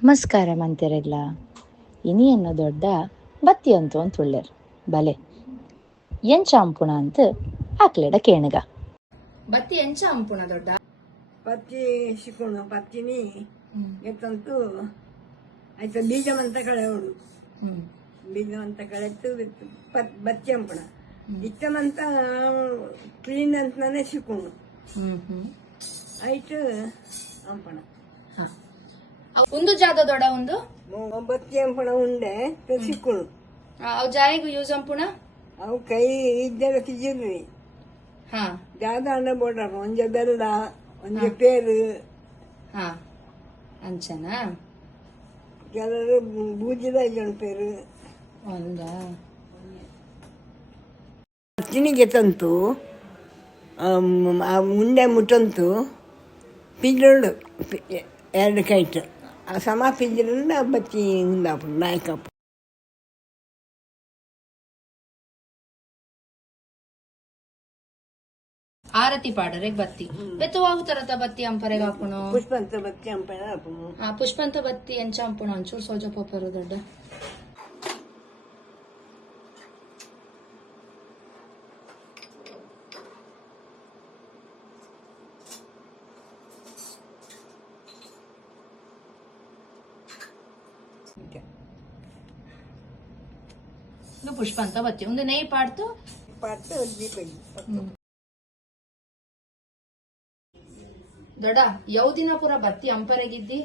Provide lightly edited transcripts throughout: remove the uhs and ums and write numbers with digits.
ನಮಸ್ಕಾರ ಮಂತೆರೆಗ್ಲ ಇನಿಯನ್ನು ದೊಡ್ಡ ಬತ್ತಿ ಅಂತು ಅಂತ ಉಳ್ಳೇರ್ ಬಲೆ ಎಂಚ ಅಂಪುಣ ಅಂತ ಆಕ್ಲೆಡ ಕೇಣಗ ಬತ್ತಿ ಎಂಚ ಅಂಪುಣ ದೊಡ್ಡ ಪತ್ತಿ ಸಿಕ್ಕೋಣ ಪತ್ತಿನಿ ಎತ್ತಂತೂ ಆಯ್ತು ಬೀಜವಂತ ಕಳೆಯೋಡು ಬೀಜವಂತ ಕಳೆತ್ತು ಬತ್ತಿ ಅಂಪಣ ಇತ್ತಮಂತ ಕ್ಲೀನ್ ಅಂತನೇ ಸಿಕ್ಕೋಣ ಆಯ್ತು ಅಂಪಣ ಒಂದು ಜಾದ ದೊಡ ಒಂದು ಬತ್ತಿ ಅಂಪಣ ಉಂಡೆ ಸಿಕ್ಕೋಣ ಅವು ಜಾಯಿಗೂ ಯೂಸ್ ಅಂಪುಣ ಅವು ಕೈ ಇದ್ದಾಗ ತಿಜಿರ್ರಿ ಹಾ ಜಾದ ಅಣ್ಣ ಬೋಡ್ರ ಒಂಜ ಬೆಲ್ಲ ಒಂಜ ಪೇರು ಹಾ ಅಂಚನ ಕೆಲವರು ಬೂಜಿದ ಜನ ಪೇರು ಒಂದ ತಿನಿಗೆ ತಂತು ಆ ಉಂಡೆ ಮುಟ್ಟಂತು ಪಿಂಜಳು ಎರಡು ಕೈಟ್ ಆ ಸಮ ಪಿಂಜರಿಂದ ಬತ್ತಿ ಉಂದಾಪು ನಾಯಕಪ್ಪು ಆರತಿ ಪಾಡರೆಗ್ ಬತ್ತಿ ಬೆತ್ತು ಅವು ತರತ ಬತ್ತಿ ಅಂಪರೆಗ್ ಹಾಪುಣು ಪುಷ್ಪಂತ ಬತ್ತಿ ಅಂಪಣ ಹಾಪುನು ಪುಷ್ಪಂತ ಬತ್ತಿ ಎಂಚ ಅಂಪುಣ ಒಂಚೂರು ಸೋಜ ಪೋಪರು ದೊಡ್ಡ ಇದು ಪುಷ್ಪಂತ ಬತ್ತಿ ಒಂದು ನೆಯ್ ಪಾಡ್ತು ಪಾಡ್ತು ದೀಪಗಿ ದೊಡ್ಡ ಯಾವ ದಿನ ಪೂರ ಬತ್ತಿ ಅಂಪರೆಗಿದ್ದಿ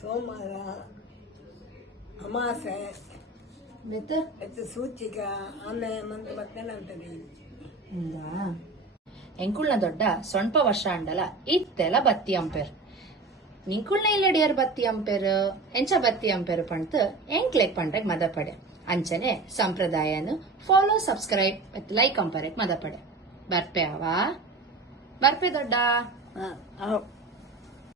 ಸೋಮವಾರ ಅಮಾಸೆ ಬೆತ್ತ ಮತ್ತು ಸೂಚಿಕ ಆಮೇಲೆ ಮಂದು ಬತ್ತೇನೆ ಅಂತದೆ ಎಂಕುಳ್ನ ದೊಡ್ಡ ಸೊಂಪ ವರ್ಷ ಅಂಡಲ ಇತ್ತೆಲ್ಲ ಬತ್ತಿ ಅಂಪೇರ್ ನಿಂಕುಳ್ನ ಇಲ್ಲಡಿಯರ್ ಬತ್ತಿ ಅಂಪೇರ್ ಎಂಚ ಬತ್ತಿ ಅಂಪೇರ್ ಪಂತ ಎಂಕ್ಲೆಕ್ ಪಂಡ್ರೆಗ್ ಮದ ಪಡೆ ಅಂಚನೆ ಸಂಪ್ರದಾಯನು ಫಾಲೋ ಸಬ್ಸ್ಕ್ರೈಬ್ ಮತ್ತು ಲೈಕ್ ಅಂಪರೆಗ್ ಮದ ಪಡೆ ಬರ್ಪೆ ಅವಾ ಬರ್ಪೆ ದೊಡ್ಡ